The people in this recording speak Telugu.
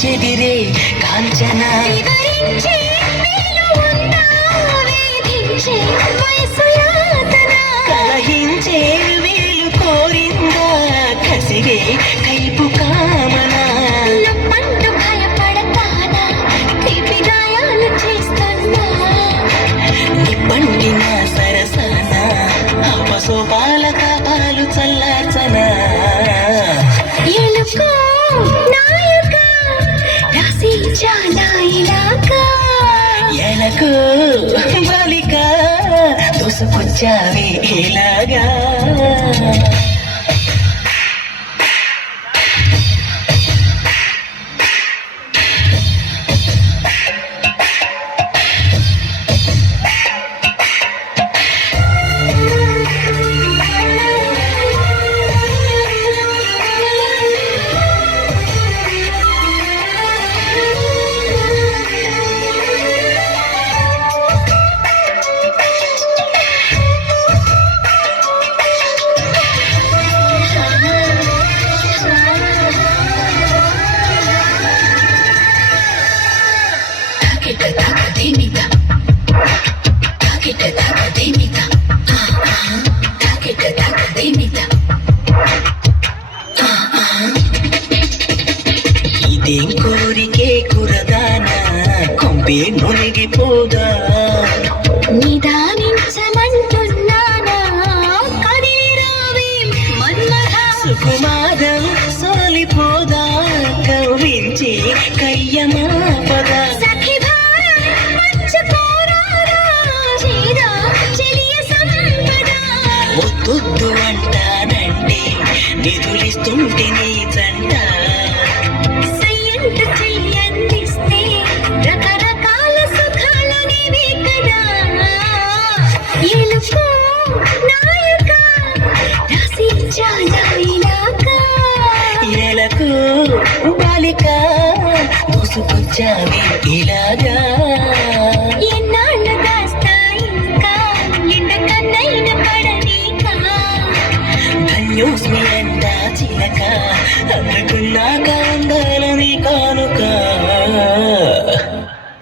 చెదిరే కాంచన కలహించే వీలు కోరిందా కసిగే కైపు కామన నిప్పండిన సరసన అపసోపాల కాపాలు చల్లార్చన ఎలకు బాలిక దూసుకొచ్చావి ఇలాగా ఇదేం కోరికే కురదానా కొంపే మునిగిపోదా నిదానించమంటున్నానా సుకుమారం సోలిపోదా కవ్వించి కయ్యమాపదా ఒత్తొద్దు అంటానంటే నిధులిస్తుంటే నీ జంట రకరకాల సుఖాలు నీవే కదా ఎలుకో నాయక ఎలకు బాలిక దూసుకొచ్చావి ఇలాగా